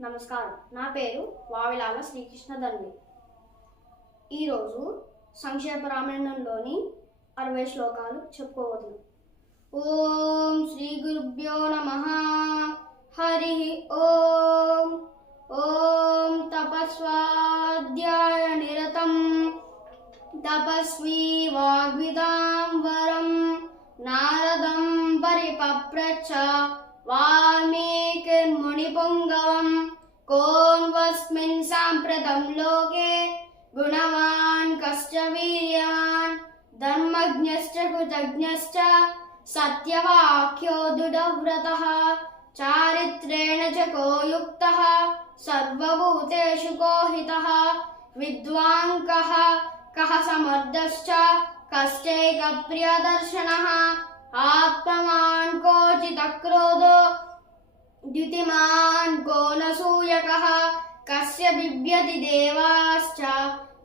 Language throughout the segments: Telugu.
నమస్కారం. నా పేరు వావిలాల శ్రీకృష్ణ దండి. ఈరోజు సంక్షేమ రామాయణంలోని అరవై శ్లోకాలు చెప్పుకోవద్దు ఓం శ్రీ గురుభ్యో నమ. హరి ఓం. ఓం తపస్వాధ్యాయ నిరతం. తపస్వీ వాగ్విదాంబరం నారదం పరిపప్రచ. వాల్మీకిర్మునిపుంగవం कोऽन्वस्मिन् साम्प्रतं लोके गुणवान् कश्च वीर्यवान् धर्मज्ञश्च, कृतज्ञश्च, सत्यवाक्यो दृढव्रतः, चारित्रेण च को युक्तः सर्वभूतेषु को हितः विद्वाङ्कः कः कश्चैकप्रियदर्शनः आत्मवान् द्युतिमान् कस्य बिभ्यति देवाश्च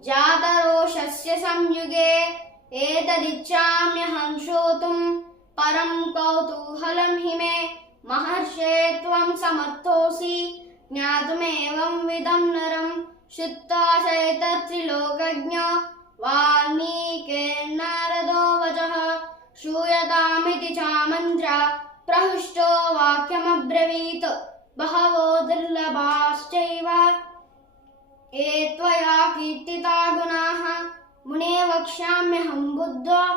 जातरोषस्य संयुगे एतदिच्छाम्यहं श्रोतुम् परं कौतूहलं हि मे महर्षे त्वं समर्थोऽसि ज्ञातुमेवं विदं नरं श्रुत्वा चैतत्रिलोकज्ञो वाल्मीकिर्नारदो वचः श्रूयतामिति चामन्त्र प्रहृष्टो वाक्यमब्रवीत् बहवो दुर्लभाश्चैव ये त्वया कीर्तिता गुणाः, मुने वक्ष्याम्यहं बुद्ध्वा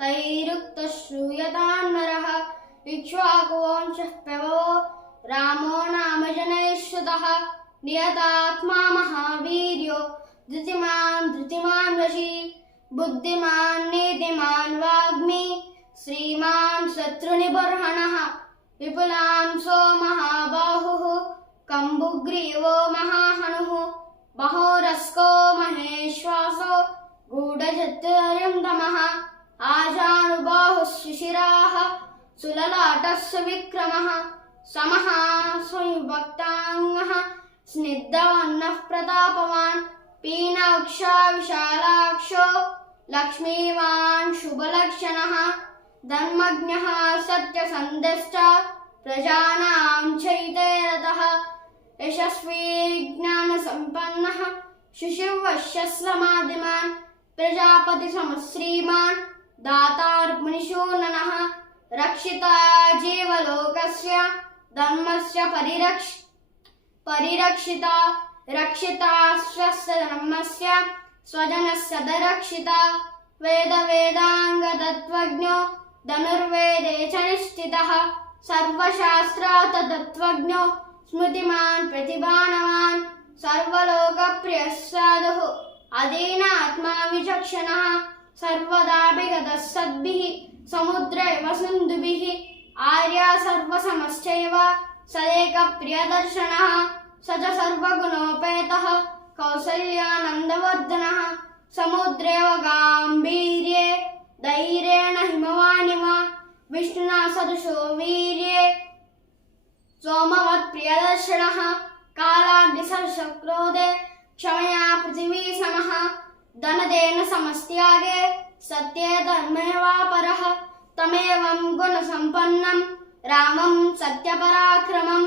तैरुक्तः श्रूयतां नरः इक्ष्वाकुवंशः प्रभवो रामो नाम जनैश्रुतः। नियतात्मा महावीर्यो, धृतिमान् धृतिमान् वशी। बुद्धिमान् नीतिमान् वाग्मी, श्रीमान् शत्रुनिबर्हणः। विपुलांसो महाबाहुः कम्बुग्रीवो महाहनुः। महोरस्को महेश्वासो। गूढचतुर्यन्दमः आजानुबाहुः शिशिराः। सुललाटः सुविक्रमः समः संयुक्ताङ्गः स्निग्धवन्नः प्रतापवान्। विशालाक्षो। लक्ष्मीवान् शुभलक्षणः। धर्मज्ञः सत्यसन्धश्च। प्रजानां चैते यशस्वी ज्ञानसम्पन्नः शिशुवश्यः समाधिमान् प्रजापतिसमश्रीमान् दातार्मुनिशूननः रक्षिता जीवलोकस्य धर्मस्य परिरक्ष, परिरक्षिता रक्षिता स्वस्य धर्मस्य स्वजनस्य दरक्षिता वेदवेदाङ्गतत्त्वज्ञो धनुर्वेदे च निश्चितः స్మృతిమాన్ ప్రతిభానవాన్ సర్వలోకప్రియ సాధు అదేన ఆత్మా విచక్షణ సర్వదాభిగత సద్భి సముద్ర వసుంధుభి ఆర్య సర్వ సమశ్చైవ సదేక ప్రియదర్శన సచ సర్వగుణోపేత కౌసల్యానందవర్ధన. సముద్రేవ గాంభీర్యే ధైర్యేణ హిమవాణివ విష్ణునా సదృశో వీర్యే. सोमवत्प्रियदर्शनः कालाग्निसर्षक्रोधे क्षमया पृथिवी समः, धनदेन समस्त्यागे, सत्ये धर्मे वा परः तमेवं गुणसम्पन्नं, रामं सत्यपराक्रमं,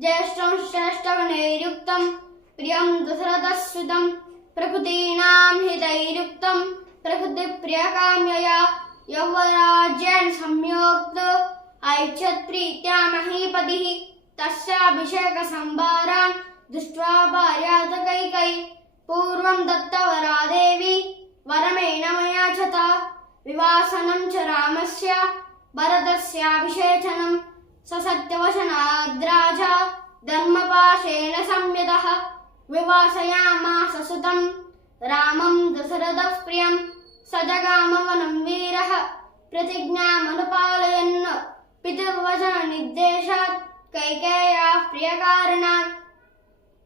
ज्येष्ठं श्रेष्ठगुणैर्युक्तं, प्रियं दशरथस्युतं प्रकृतीनां हितैर्युक्तं, प्रकृतिप्रियकाम्यया, यौवराज्येन संयोक्तो। ऐच्छत्प्रीत्या महीपतिः तस्याभिषेकसम्भारान् दृष्ट्वा भार्यात कैकै पूर्वं दत्तवरा देवी वरमेण मया च ता विवासनं च रामस्य भरतस्याभिषेचनं स सत्यवशनाद्राजा धर्मपाशेन संयतः विवासयामास सुतं रामं दशरथः प्रियं स जगामवनं वीरः प्रतिज्ञामनुपालयन् पितुर्वचननिर्देशात् कैकेय्याः प्रियकारणात्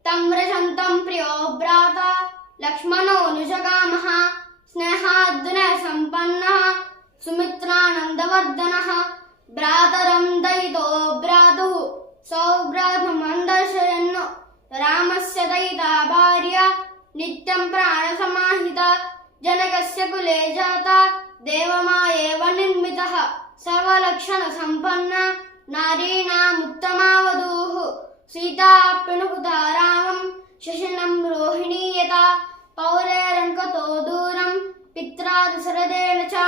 तं व्रजन्तं प्रियो भ्राता लक्ष्मणोऽनुजगामः स्नेहाद्गुणसम्पन्नः सुमित्रानन्दवर्धनः भ्रातरं दयितो भ्रातुः सौभ्रातुमन्दर्शयन् रामस्य दयिता भार्या नित्यं प्राणसमाहिता जनकस्य कुले जाता निर्मितः सर्वलक्षणसम्पन्ना नारीणामुत्तमा वधूः सीता पिणुः बहुधा रामं शशनं रोहिणी यथा पौरेरङ्कतो दूरं पित्रा दशरथेन च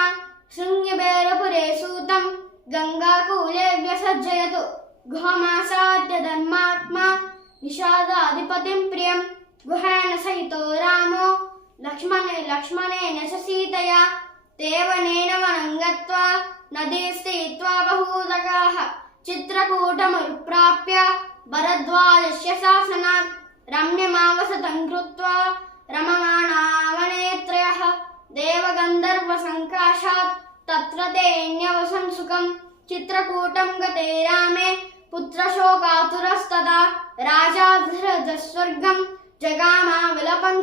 शृङ्गबेरपुरे सूतं गङ्गाकूले व्यसज्जयतु गुहमासाद्य धर्मात्मा निषादाधिपतिं प्रियं गुहेन सहितो रामो लक्ष्मणे लक्ष्मणेन च सीतया देवनेन वनं गत्वा नदी स्थित्वा बहूदकाः चित्रकूटमुत्प्राप्य भरद्वाजस्य शासनात् रम्यमावसतं कृत्वा रममाणावनेत्रयः देवगन्धर्वसङ्काशात् तत्र तेऽन्यवसं सुखं चित्रकूटं गते रामे पुत्रशोकातुरस्तदा राजा धृतस्वर्गं जगामा विलपं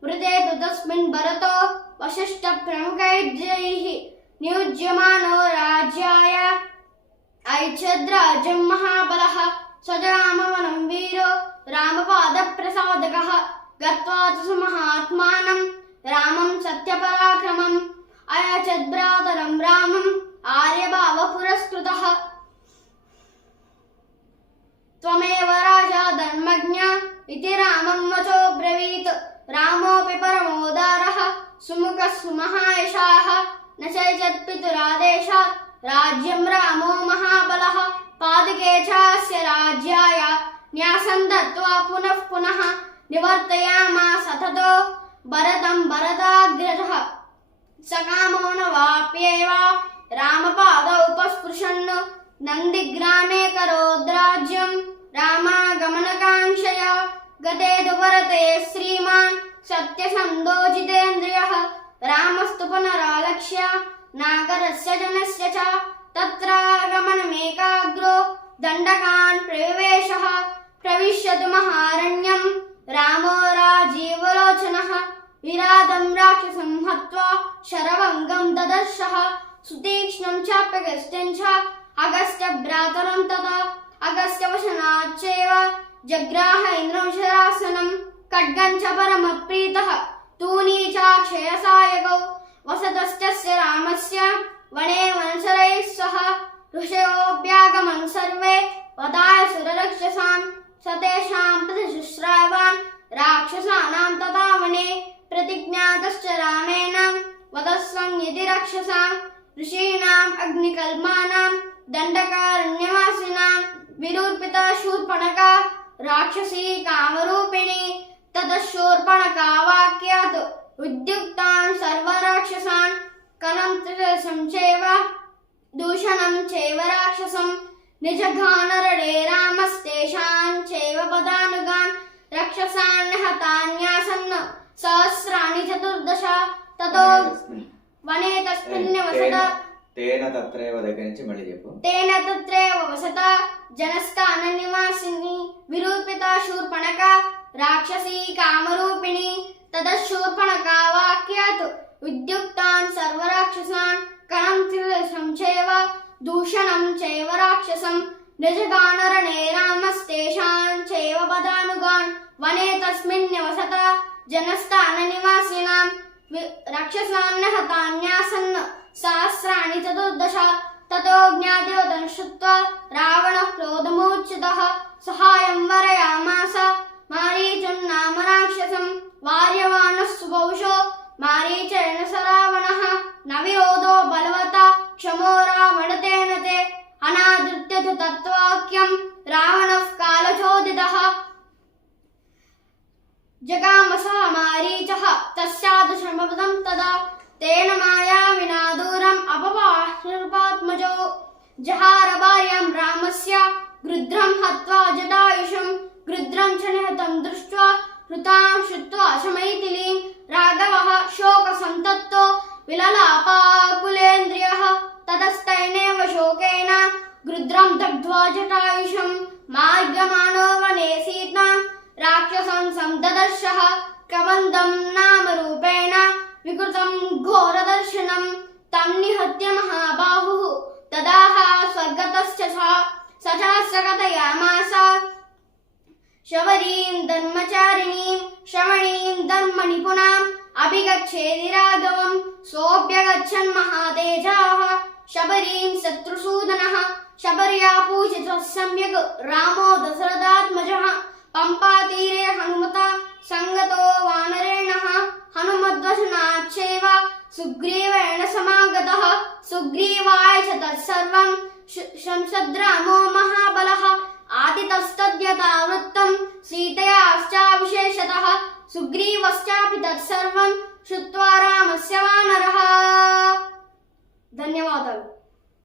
सुतं मृते तु तस्मिन् भरतो वसिष्ठप्रमुखैर्जैः नियुज्यमानो राज्याय ऐच्छद्राजं महाबलः स्वजरामवनं वीरो रामपादप्रसादकः गत्वा च सुमहात्मानं रामं सत्यपराक्रमम् अयचद्भ्रातरं रामम् आर्यभावपुरस्कृतः त्वमेव राजा धर्मज्ञ इति रामं वचो ब्रवीत् रामोऽपि परमोदारः सुमुखः सुमहायशाः न चैजत्पितुरादेशात् राज्यं रामो महाबलः पादके चास्य राज्याय न्यासं दत्त्वा पुनः पुनः निवर्तयामास ततो भरतं भरताग्रजः सकामो न वाप्येव रामपादौ उपस्पृशन् नन्दिग्रामे करोद्राज्यं रामागमनकाङ्क्षया గతేదుపరతే శ్రీమాన్ సత్యసందోజితేంద్రియ రామస్తు పునరాలక్ష్య నాగరస్య జనస్య చ తత్రాగమనమేకాగ్రో దండకాన్ ప్రవేశ ప్రవిశ్యతు మహారణ్యం రామో రాజీవలోచన విరాదం రాక్షసం హత్వా శరవంగం దదర్శ సుతీక్ష్ణం చాప్యగస్త్యం చ అగస్త్య భ్రాతరం తత అగస్త్యవశనాచ్చేవ जग्राह इन्द्रं शरासनं खड्गं च परमप्रीतः। तूणी चाक्षयसायकौ वसतश्चस्य रामस्य वने वनसरैः सह ऋषयोऽभ्यागमन् सर्वे वदाय सुररक्षसां सतेषां प्रतिशुश्रावान् राक्षसानां तथा वने प्रतिज्ञातश्च रामेण वदस्वं यदि रक्षसां ऋषीणाम् अग्निकल्मानां दण्डकारण्यवासिनां विरूपिता రాక్షసి కామరూపిణి తదశూర్పణకావాక్యాత్ ఉద్యుక్తాన్ సర్వరాక్షసాన్ కలం సంచేవ దూషణం చేవ రాక్షసం నిజఘానరడే రామస్తేషాం చేవ పదానుగాన్ రక్షసాన్ హతాన్యాసన్ సహస్రాణి చతుర్దశ తతో వనే తస్మిన్ వసత తేన తత్రేవ దగ్గర నుంచి మళ్ళీ చెప్పు. తేన తత్రేవ వసత జనస్క అననివాసిని విరూపిత శూర్పణక రాక్షసి కామరూపిణి తదశూర్పణక వాక్యాత్. విద్యుక్తాన్ సర్వరాక్షసాన్ కణం త్రిదశం చేవ దూషణం చేవ రాక్షసం నిజగానరణే రామస్తేషాన్ చేవ పదానుగాన్. వనే తస్మిన్యవసత జనస్థాన నివాసినాం రక్షసాన్న హతాన్యాసన్న सहस्राणि चतुर्दश ततो ज्ञातिवतं श्रुत्वा रावणः क्रोधमूर्च्छितः सहायं वरयामास मारीचुन्नाम जहारभार्यां रामस्य गृध्रं हत्वा जटायुषं गृध्रं च निहतं दृष्ट्वा हृतां श्रुत्वा शमैथिलीं राघवः शोकसन्तप्तो विललापाकुलेन्द्रियः ततस्तैनेव शोकेन गृध्रं दग्ध्वा जटायुषं मार्गमाणो वने सीतां राक्षसं सन्ददर्शः कबन्धं नाम रूपेण विकृतं घोरदर्शनं तं निहत्य महाबाहुः తదాహ స్వర్గతశ్చ సహస్రగతయామాస శబరీం ధర్మచారిణీం శ్రవణీం ధర్మ నిపుణాం అభిగచ్చేది రాఘవం సోऽప్యగచ్చన్ మహాతేజాః శబరీం శత్రుసూదనః శబర్యా పూజితः సమ్యగ్ రామో దశరథాత్మజः పంపాతీరే హనుమత సంగతో వానరేణ హనుమద్వశనాచ్చేవ సుగ్రీవేణ సమాగతః सुग्रीवाय च तत्सर्वं शंसद्रामो महाबलः आदितस्तद्यतावृत्तं सीतयाश्चाविशेषतः सुग्रीवश्चापि तत्सर्वं श्रुत्वा रामस्य वानरः। धन्यवादः।